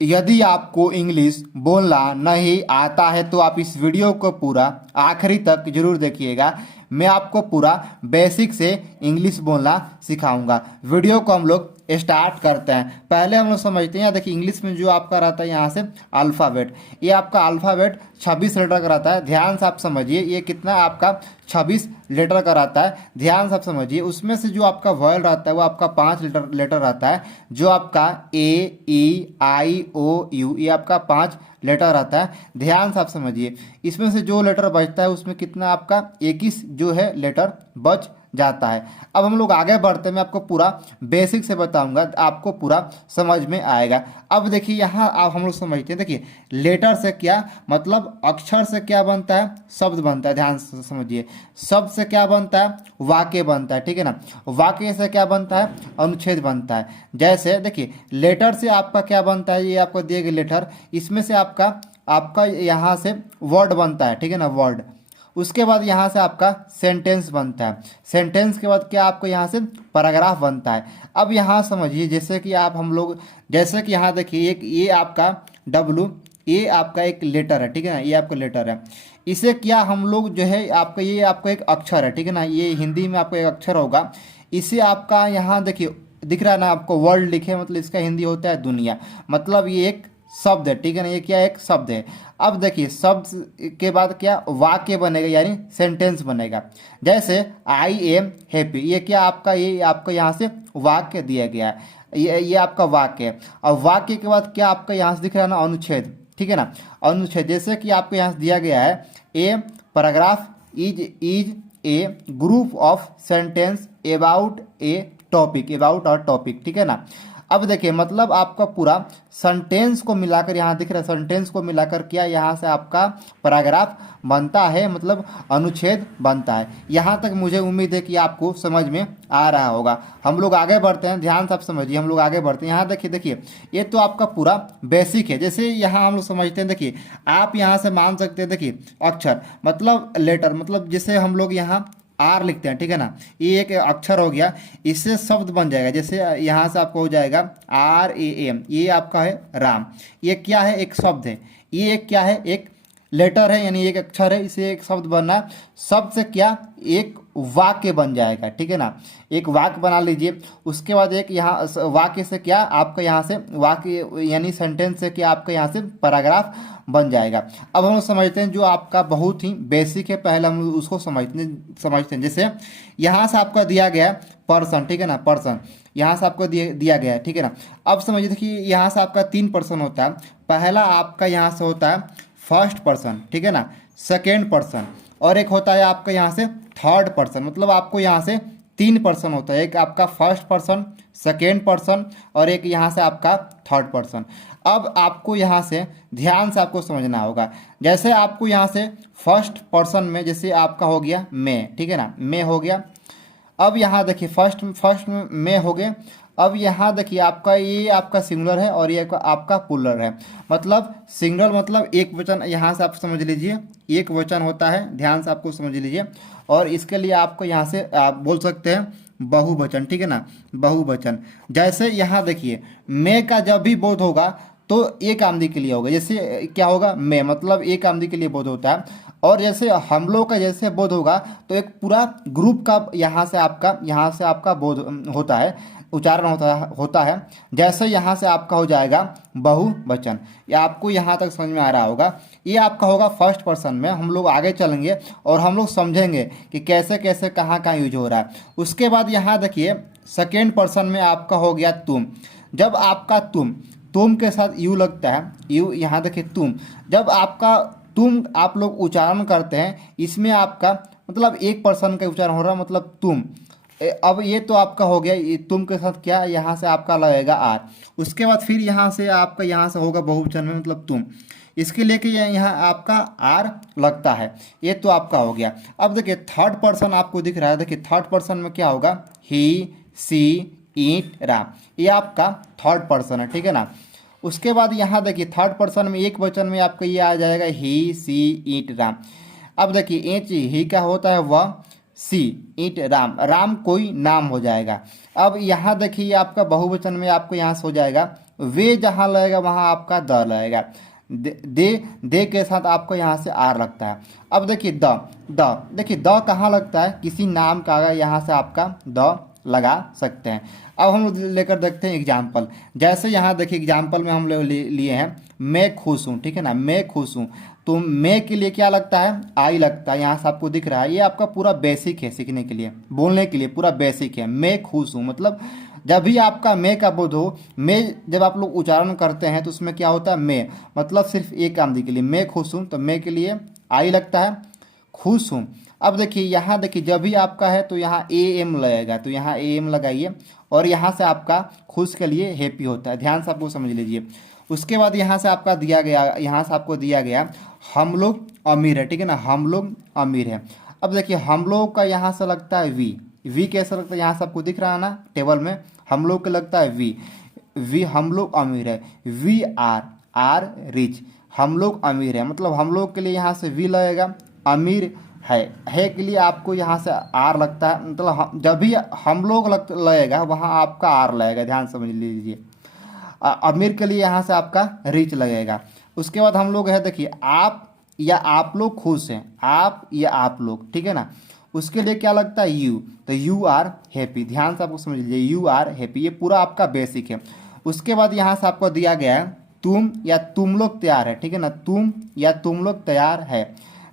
यदि आपको इंग्लिश बोलना नहीं आता है तो आप इस वीडियो को पूरा आखिरी तक जरूर देखिएगा। मैं आपको पूरा बेसिक से इंग्लिश बोलना सिखाऊंगा। वीडियो को हम लोग स्टार्ट करते हैं। पहले हम लोग समझते हैं, यहाँ देखिए इंग्लिश में जो आपका रहता है यहाँ से अल्फ़ाबेट, ये आपका अल्फ़ाबेट 26 लेटर का रहता है। ध्यान से आप समझिए, ये कितना आपका 26 लेटर का रहता है। ध्यान से आप समझिए, उसमें से जो आपका वॉयल रहता है वो आपका 5 लेटर रहता है। जो आपका ए ई आई ओ यू, ये आपका 5 लेटर आता है। ध्यान से आप समझिए, इसमें से जो लेटर बचता है उसमें कितना आपका 21 जो है लेटर बच जाता है। अब हम लोग आगे बढ़ते हैं, मैं आपको पूरा बेसिक से बताऊंगा, आपको पूरा समझ में आएगा। अब देखिए यहाँ आप हम लोग समझते हैं, देखिए लेटर से क्या मतलब, अक्षर से क्या बनता है, शब्द बनता है। ध्यान से समझिए, शब्द से क्या बनता है, वाक्य बनता है, ठीक है ना। वाक्य से क्या बनता है, अनुच्छेद बनता है। जैसे देखिए लेटर से आपका क्या बनता है, ये आपको दिए गए लेटर, इसमें से आपका आपका यहाँ से वर्ड बनता है, ठीक है ना, वर्ड। उसके बाद यहाँ से आपका सेंटेंस बनता है। सेंटेंस के बाद क्या आपको यहाँ से पैराग्राफ बनता है। अब यहाँ समझिए, जैसे कि आप हम लोग, जैसे कि यहाँ देखिए एक ये आपका डब्लू, ये आपका एक लेटर है, ठीक है ना, ये आपका लेटर है। इसे क्या हम लोग जो है आपका, ये आपका एक अक्षर है, ठीक है ना, ये हिंदी में आपका एक अक्षर होगा। इसे आपका यहाँ देखिए दिख रहा है ना आपको, वर्ल्ड लिखे, मतलब इसका हिंदी होता है दुनिया। मतलब ये एक शब्द है, ठीक है ना, ये क्या एक शब्द है। अब देखिए शब्द के बाद क्या वाक्य बनेगा, यानी सेंटेंस बनेगा। जैसे आई एम हैप्पी, ये क्या आपका, ये आपका यहाँ से वाक्य दिया गया है, ये आपका वाक्य है। और वाक्य के बाद क्या आपका यहाँ से दिख रहा है ना, अनुच्छेद, ठीक है ना, अनुच्छेद। जैसे कि आपको यहाँ से दिया गया है, a paragraph is a group of sentence about A topic, about और टॉपिक, ठीक है ना। अब देखिए मतलब आपका पूरा सेंटेंस को मिलाकर, यहाँ दिख रहा है सेंटेंस को मिलाकर क्या यहाँ से आपका पैराग्राफ बनता है, मतलब अनुच्छेद बनता है। यहाँ तक मुझे उम्मीद है कि आपको समझ में आ रहा होगा। हम लोग आगे बढ़ते हैं, ध्यान से आप समझिए, हम लोग आगे बढ़ते हैं। यहाँ देखिए देखिए ये तो आपका पूरा बेसिक है। जैसे यहाँ हम लोग समझते हैं, देखिए आप यहाँ से मान सकते हैं, देखिए अक्षर मतलब लेटर, मतलब जैसे हम लोग यहाँ आर लिखते हैं, ठीक है ना, ये एक अक्षर हो गया, इससे शब्द बन जाएगा। जैसे यहाँ से आपको हो जाएगा आर ए एम, ये आपका है राम। ये क्या है, एक शब्द है। ये एक क्या है, एक लेटर है, यानी एक अक्षर है, इसे एक शब्द बनना है। शब्द से क्या एक वाक्य बन जाएगा, ठीक है ना, एक वाक्य बना लीजिए। उसके बाद एक यहाँ वाक्य से क्या आपका यहाँ से वाक्य यानी सेंटेंस से क्या आपका यहाँ से पैराग्राफ बन जाएगा। अब हम लोग समझते हैं जो आपका बहुत ही बेसिक है, पहले हम लोग उसको समझते हैं। जैसे यहाँ से आपका दिया गया पर्सन, ठीक है ना, पर्सन यहाँ से आपको दिया गया है, ठीक है ना। अब समझिए देखिए यहाँ से आपका 3 पर्सन होता है। पहला आपका यहाँ से होता है फर्स्ट पर्सन, ठीक है ना, सेकेंड पर्सन, और एक होता है आपका यहाँ से थर्ड पर्सन। मतलब आपको यहाँ से 3 पर्सन होता है, एक आपका फर्स्ट पर्सन, सेकेंड पर्सन, और एक यहाँ से आपका थर्ड पर्सन। अब आपको यहाँ से ध्यान से आपको समझना होगा। जैसे आपको यहाँ से फर्स्ट पर्सन में जैसे आपका हो गया मैं, ठीक है ना, मैं हो गया। अब यहाँ देखिए फर्स्ट में हो गए। अब यहाँ देखिए आपका ये आपका सिंगुलर है और ये आपका प्लूरल है। मतलब सिंगुलर मतलब एक वचन, यहाँ से आप समझ लीजिए एक वचन होता है, ध्यान से आपको समझ लीजिए। और इसके लिए आपको यहाँ से आप बोल सकते हैं बहुवचन, ठीक है ना, बहुवचन। जैसे यहाँ देखिए मैं का जब भी बोध होगा तो एक आमदी के लिए होगा। जैसे क्या होगा, मैं मतलब एक आमदी के लिए बोध होता है। और जैसे हम लोग का जैसे बोध होगा तो एक पूरा ग्रुप का यहाँ से आपका बोध होता है, उच्चारण होता है। जैसे यहाँ से आपका हो जाएगा बहुवचन। ये आपको यहाँ तक समझ में आ रहा होगा। ये आपका होगा फर्स्ट पर्सन में। हम लोग आगे चलेंगे और हम लोग समझेंगे कि कैसे कैसे कहाँ कहाँ यूज हो रहा है। उसके बाद यहाँ देखिए सेकेंड पर्सन में आपका हो गया तुम। जब आपका तुम के साथ यू लगता है, यू यहाँ देखिए तुम, जब आपका तुम आप लोग उच्चारण करते हैं, इसमें आपका मतलब एक पर्सन का उच्चारण हो रहा है, मतलब तुम। अब ये तो आपका हो गया, ये तुम के साथ क्या यहाँ से आपका लगेगा आर। उसके बाद फिर यहाँ से आपका यहाँ से होगा बहुवचन में, मतलब तुम, इसके लेके यहाँ आपका आर लगता है। ये तो आपका हो गया। अब देखिए थर्ड पर्सन आपको दिख रहा है, देखिए थर्ड पर्सन में क्या होगा, ही सी ईट राम, ये आपका थर्ड पर्सन है, ठीक है ना। उसके बाद यहाँ देखिए थर्ड पर्सन में एक वचन में आपको ये आ जाएगा ही सी ईट राम। अब देखिए एच ही का होता है वह, सी ईट राम, राम कोई नाम हो जाएगा। अब यहाँ देखिए आपका बहुवचन में आपको यहाँ से हो जाएगा वे जहाँ लगेगा वहाँ आपका द लगेगा। दे के साथ आपको यहाँ से आर लगता है। अब देखिए द देखिए द कहाँ लगता है, किसी नाम का अगर यहाँ से आपका द लगा सकते हैं। अब हम लेकर देखते हैं एग्जाम्पल। जैसे यहाँ देखिए एग्जाम्पल में हम लोग लिए हैं मैं खुश हूँ, ठीक है ना, मैं खुश हूँ। तो मैं के लिए क्या लगता है, आई लगता है। यहाँ से आपको दिख रहा है, ये आपका पूरा बेसिक है सीखने के लिए, बोलने के लिए पूरा बेसिक है। मैं खुश हूँ मतलब जब भी आपका मैं का बोध हो, मैं जब आप लोग उच्चारण करते हैं तो उसमें क्या होता है, मैं मतलब सिर्फ एक काम के लिए मैं खुश हूँ, तो मैं के लिए आई लगता है, खुश हूँ। अब देखिए यहाँ देखिए जब भी आपका है तो यहाँ ए एम लगेगा, तो यहाँ ए एम लगाइए और यहाँ से आपका खुश के लिए हैप्पी होता है। ध्यान से आपको समझ लीजिए। उसके बाद यहाँ से आपका दिया गया, यहाँ से आपको दिया गया हम लोग अमीर है, ठीक है ना, हम लोग अमीर है। अब देखिए हम लोग का यहाँ से लगता है वी कैसा लगता है, यहाँ से आपको दिख रहा है ना टेबल में, हम लोग का लगता है वी हम लोग अमीर है। वी आर रिच, हम लोग अमीर है मतलब हम लोग के लिए यहाँ से वी लगेगा। अमीर है के लिए आपको यहाँ से आर लगता है, मतलब जब भी हम लोग लगेगा वहाँ आपका आर लगेगा। ध्यान समझ लीजिए। अमीर के लिए यहाँ से आपका रिच लगेगा। उसके बाद हम लोग है देखिए आप या आप लोग खुश हैं, आप या आप लोग, ठीक है ना, उसके लिए क्या लगता है यू, तो यू आर हैप्पी। ध्यान से आपको समझ लीजिए, यू आर हैप्पी, ये पूरा आपका बेसिक है। उसके बाद यहाँ से आपको दिया गया है तुम या तुम लोग तैयार है, ठीक है ना, तुम या तुम लोग तैयार है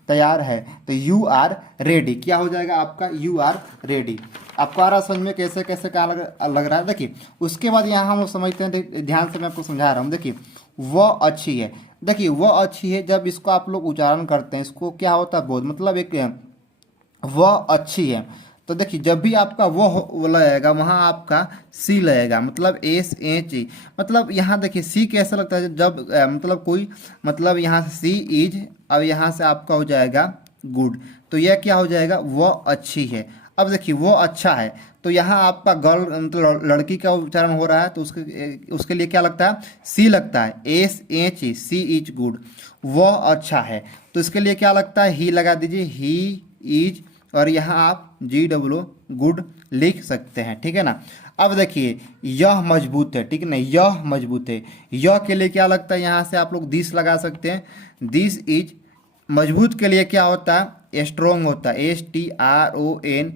तो यू आर रेडी। क्या हो जाएगा आपका, यू आर रेडी। आपको आ रहा समझ में कैसे कैसे क्या लग रहा है। देखिए उसके बाद यहाँ हम लोग समझते हैं, ध्यान से मैं आपको समझा रहा हूँ। देखिए वह अच्छी है, देखिए वह अच्छी है जब इसको आप लोग उच्चारण करते हैं, इसको क्या होता है बोध, मतलब एक वह अच्छी है। तो देखिए जब भी आपका वो लगेगा वहाँ आपका सी लगेगा, मतलब SHE। मतलब यहाँ देखिए सी कैसा लगता है जब मतलब कोई, मतलब यहाँ से सी इज, अब यहाँ से आपका हो जाएगा गुड, तो यह क्या हो जाएगा, वह अच्छी है। अब देखिए वो अच्छा है, तो यहाँ आपका गर्ल मतलब लड़की का उच्चारण हो रहा है, तो उसके लिए क्या लगता है, सी लगता है, SHE, सी इज गुड, वह अच्छा है। तो इसके लिए क्या लगता है, ही लगा दीजिए, ही इज, और यहाँ आप GW गुड लिख सकते हैं, ठीक है ना। अब देखिए यह मजबूत है, ठीक है ना, यह मजबूत है। यह के लिए क्या लगता है, यहाँ से आप लोग दिस लगा सकते हैं, दिस इज। मजबूत के लिए क्या होता है, स्ट्रोंग होता है, STRONGE,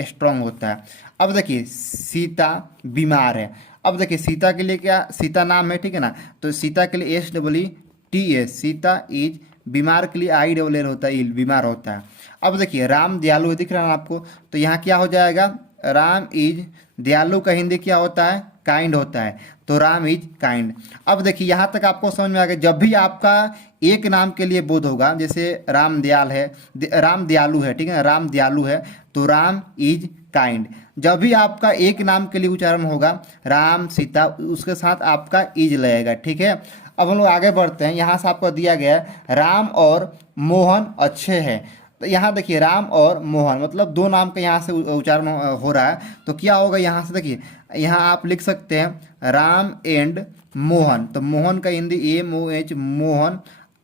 स्ट्रोंग होता है। अब देखिए सीता बीमार है। अब देखिए सीता के लिए क्या, सीता नाम है, ठीक है ना, तो सीता के लिए STS, सीता इज। बीमार के लिए ILL होता है, इल, बीमार होता है। अब देखिए राम दयालु दिख रहा है आपको, तो यहाँ क्या हो जाएगा, राम इज। दयालु का हिंदी क्या होता है, काइंड होता है, तो राम इज काइंड। अब देखिए यहाँ तक आपको समझ में आ गया। जब भी आपका एक नाम के लिए बोध होगा, जैसे राम दयाल है, राम दयालु है, ठीक है ना, राम दयालु है, तो राम इज काइंड। जब भी आपका एक नाम के लिए उच्चारण होगा, राम सीता, उसके साथ आपका इज लगेगा, ठीक है। अब हम लोग आगे बढ़ते हैं। यहाँ से आपको दिया गया है राम और मोहन अच्छे हैं। तो यहाँ देखिए राम और मोहन मतलब दो नाम का यहाँ से उच्चारण हो रहा है, तो क्या होगा, यहाँ से देखिए यहाँ आप लिख सकते हैं राम एंड मोहन, तो मोहन का हिंदी MOH, मोहन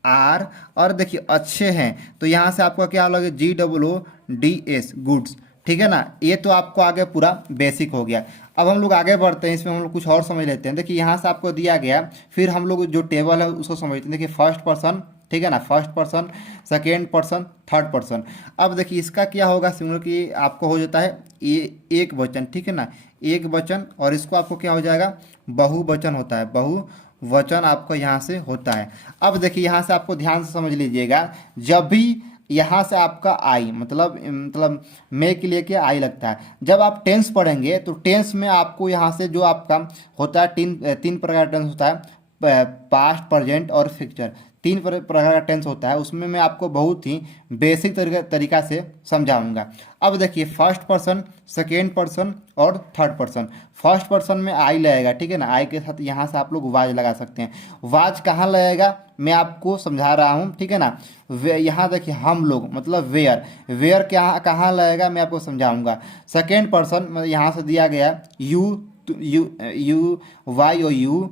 आर, और देखिए अच्छे हैं, तो यहाँ से आपका क्या लगेगा, GWDS गुड्स, ठीक है ना। ये तो आपको आगे पूरा बेसिक हो गया। अब हम लोग आगे बढ़ते हैं, इसमें हम लोग कुछ और समझ लेते हैं। देखिए यहाँ से आपको दिया गया, फिर हम लोग जो टेबल है उसको समझते हैं। देखिए फर्स्ट पर्सन, ठीक है ना, first person, second person, third person. अब देखिए इसका क्या होगा, सिमिलर कि आपको हो जाता है ये एक वचन, ठीक है ना, एक वचन, और इसको आपको क्या हो जाएगा, बहुवचन होता है, बहुवचन आपको यहाँ से होता है। अब देखिए यहाँ से आपको ध्यान से समझ लीजिएगा, जब भी यहाँ से आपका आई मतलब मे के लिए क्या आई लगता है, जब आप टेंस पढ़ेंगे तो टेंस में आपको यहाँ से जो आपका होता है तीन प्रकार का टेंस होता है, पास्ट, प्रेजेंट और फ्यूचर, तीन प्रकार का टेंस होता है। उसमें मैं आपको बहुत ही बेसिक तरीका से समझाऊंगा। अब देखिए फर्स्ट पर्सन, सेकेंड पर्सन और थर्ड पर्सन। फर्स्ट पर्सन में आई लगेगा, ठीक है ना, आई के साथ यहाँ से आप लोग वाज लगा सकते हैं। वाज कहाँ लगेगा मैं आपको समझा रहा हूँ, ठीक है ना। यहाँ देखिए हम लोग मतलब वेयर, वेयर कहाँ लगेगा मैं आपको समझाऊंगा। सेकेंड पर्सन यहाँ से दिया गया यू वाई और यू,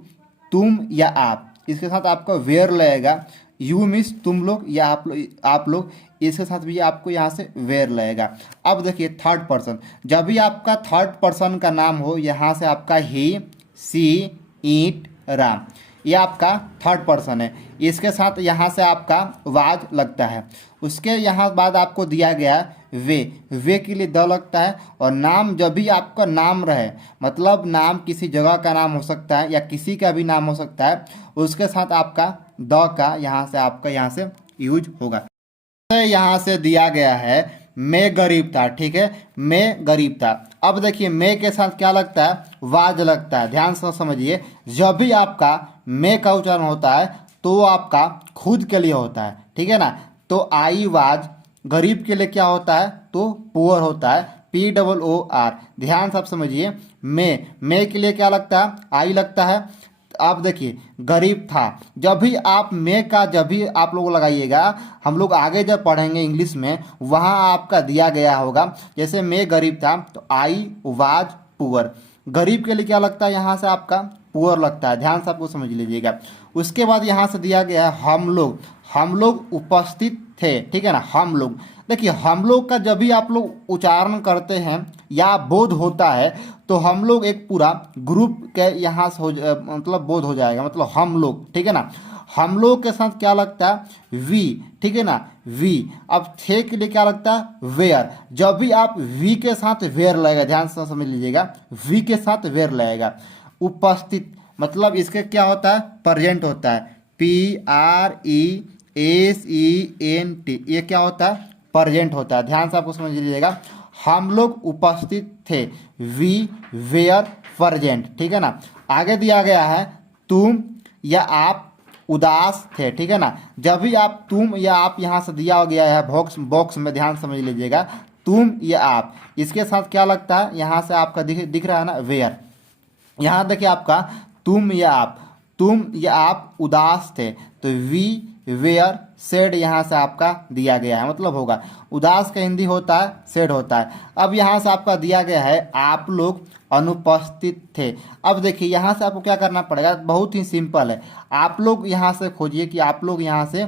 तुम या आप, इसके साथ आपका वेयर लगेगा। यू मीन्स तुम लोग या आप लोग, इसके साथ भी आपको यहाँ से वेयर लगेगा। अब देखिए थर्ड पर्सन, जब भी आपका थर्ड पर्सन का नाम हो, यहाँ से आपका ही, सी, ईंट राम। ये आपका थर्ड पर्सन है। इसके साथ यहाँ से आपका वाज लगता है। उसके यहाँ बाद आपको दिया गया वे के लिए द लगता है। और नाम जब भी आपका नाम रहे, मतलब नाम किसी जगह का नाम हो सकता है या किसी का भी नाम हो सकता है, उसके साथ आपका द का यहाँ से आपका यहाँ से यूज होगा। यहाँ से दिया गया है मैं गरीब था, ठीक है, मैं गरीब था। अब देखिए मैं के साथ क्या लगता है, वाज लगता है। ध्यान से समझिए, जब भी आपका मैं का उच्चारण होता है तो आपका खुद के लिए होता है, ठीक है ना। तो आई वाज गरीब के लिए क्या होता है, तो पुअर होता है, POOR। ध्यान से आप समझिए, मैं के लिए क्या लगता है, आई लगता है। आप देखिए गरीब था, जब भी आप मैं का जब भी आप लोग लगाइएगा, हम लोग आगे जब पढ़ेंगे इंग्लिश में, वहाँ आपका दिया गया होगा। जैसे मैं गरीब था तो आई वाज पुअर, गरीब के लिए क्या लगता है, यहाँ से आपका पुअर लगता है। ध्यान से आपको समझ लीजिएगा। उसके बाद यहाँ से दिया गया है हम लोग उपस्थित थे, ठीक है ना। हम लोग, देखिए हम लोग का जब भी आप लोग उच्चारण करते हैं या बोध होता है तो हम लोग एक पूरा ग्रुप के यहाँ से मतलब बोध हो जाएगा, मतलब हम लोग, ठीक है ना। हम लोग के साथ क्या लगता है, वी, ठीक है ना, वी। अब थे के लिए क्या लगता है, वेयर। जब भी आप वी के साथ वेयर लगेगा, ध्यान से समझ लीजिएगा, वी के साथ वेयर लगेगा। उपस्थित मतलब इसके क्या होता है, प्रेजेंट होता है, PRESENT। ये क्या होता है, प्रेजेंट होता है। ध्यान से आपको समझ लीजिएगा, हम लोग उपस्थित थे, वी वेयर प्रेजेंट, ठीक है ना। आगे दिया गया है तुम या आप उदास थे, ठीक है ना। जब भी आप तुम या आप यहाँ से दिया गया है बॉक्स में, ध्यान समझ लीजिएगा, तुम या आप, इसके साथ क्या लगता है, यहाँ से आपका दिख रहा है ना, वेयर। यहाँ देखिए आपका तुम या आप उदास थे, तो वी वेयर सैड यहाँ से आपका दिया गया है, मतलब होगा उदास का हिंदी होता है सैड होता है। अब यहाँ से आपका दिया गया है आप लोग अनुपस्थित थे। अब देखिए यहाँ से आपको क्या करना पड़ेगा, बहुत ही सिंपल है। आप लोग यहाँ से खोजिए कि आप लोग यहाँ से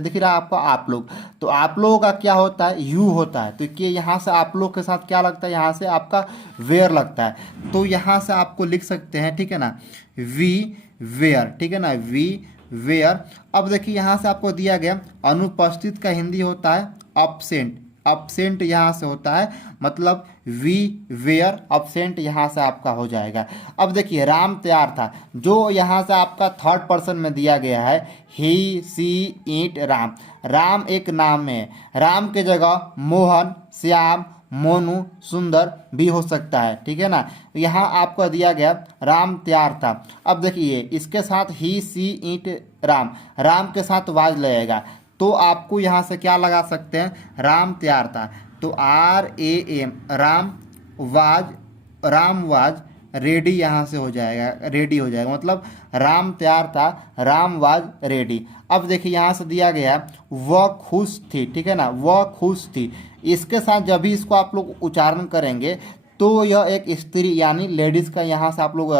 दिख रहा है आपको आप लोग, तो आप लोगों का क्या होता है, यू होता है। तो कि यहाँ से आप लोग के साथ क्या लगता है, यहाँ से आपका वेयर लगता है। तो यहाँ से आपको लिख सकते हैं, ठीक है ना, वी वेयर, ठीक है ना, वी वेयर। अब देखिए यहाँ से आपको दिया गया अनुपस्थित का हिंदी होता है अब्सेंट। अब्सेंट यहाँ से होता है, मतलब वी वेयर अब्सेंट यहाँ से आपका हो जाएगा। अब देखिए राम तैयार था, जो यहाँ से आपका थर्ड पर्सन में दिया गया है, ही सी इट राम। राम एक नाम है, राम के जगह मोहन, श्याम, मोनू, सुंदर भी हो सकता है, ठीक है ना। यहाँ आपको दिया गया राम तैयार था। अब देखिए इसके साथ ही सी ईट राम, राम के साथ वाज लगेगा, तो आपको यहाँ से क्या लगा सकते हैं, राम तैयार था, तो RAM राम वाज रेडी, यहाँ से हो जाएगा रेडी हो जाएगा, मतलब राम तैयार था, राम वाज रेडी। अब देखिए यहाँ से दिया गया वह खुश थी, ठीक है ना, वह खुश थी। इसके साथ जब भी इसको आप लोग उच्चारण करेंगे तो यह एक स्त्री यानी लेडीज का यहाँ से आप लोग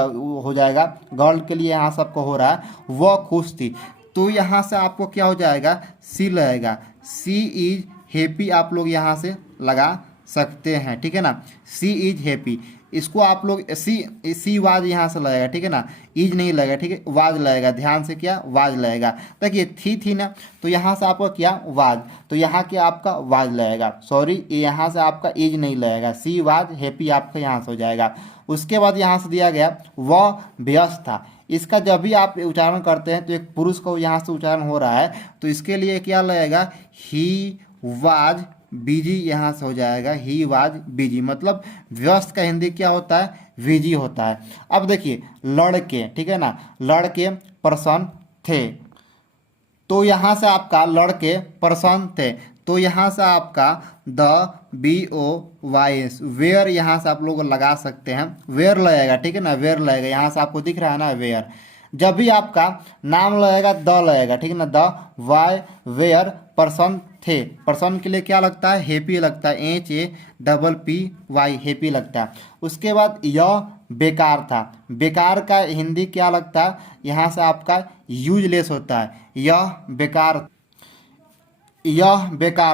हो जाएगा, गर्ल के लिए यहाँ से आपको हो रहा है वह खुश थी। तो यहाँ से आपको क्या हो जाएगा, सी लगेगा, सी इज हैप्पी आप लोग यहाँ से लगा सकते हैं, ठीक है ना, सी इज हैप्पी। इसको आप लोग सी वाज यहाँ से लगेगा, ठीक है ना, इज नहीं लगेगा, ठीक है, वाज लगेगा। ध्यान से क्या वाज लगेगा, देखिए थी ना, तो यहाँ से आपका क्या वाज, तो यहाँ क्या आपका वाज लगेगा, सॉरी यहाँ से आपका इज नहीं लगेगा, सी वाज हैप्पी आपका यहाँ से हो जाएगा। उसके बाद यहाँ से दिया गया वह व्यस्त था। इसका जब भी आप उच्चारण करते हैं तो एक पुरुष को यहाँ से उच्चारण हो रहा है, तो इसके लिए क्या लगेगा, ही वाज बिजी यहाँ से हो जाएगा, ही वाज बिजी, मतलब व्यस्त का हिंदी क्या होता है, बिजी होता है। अब देखिए लड़के, ठीक है ना, लड़के प्रसन्न थे, तो यहाँ से आपका लड़के प्रसन्न थे, तो यहाँ से आपका WOYS वेयर यहाँ से आप लोग लगा सकते हैं, वेयर लगेगा, ठीक है ना, वेयर लगेगा, यहाँ से आपको दिख रहा है ना वेयर। जब भी आपका नाम लगेगा द लगेगा, ठीक है ना, द वाई वेयर प्रसन्न थे, प्रसन्न के लिए क्या लगता है, हैप्पी लगता है, HAPPY हैप्पी लगता है। उसके बाद यह बेकार था, बेकार का हिंदी क्या लगता है, यहाँ से आपका यूजलेस होता है, यह बेकार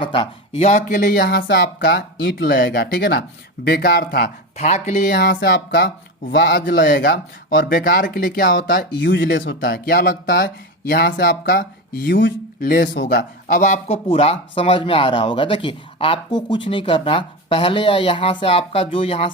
था, यह के लिए यहाँ से आपका ईंट लगेगा, ठीक है ना, बेकार था के लिए यहाँ से आपका वाज लगेगा, और बेकार के लिए क्या होता है, यूजलेस होता है। क्या लगता है, यहाँ से आपका यूजलेस होगा। अब आपको पूरा समझ में आ रहा होगा। देखिए आपको कुछ नहीं करना, पहले यहाँ से आपका जो यहाँ से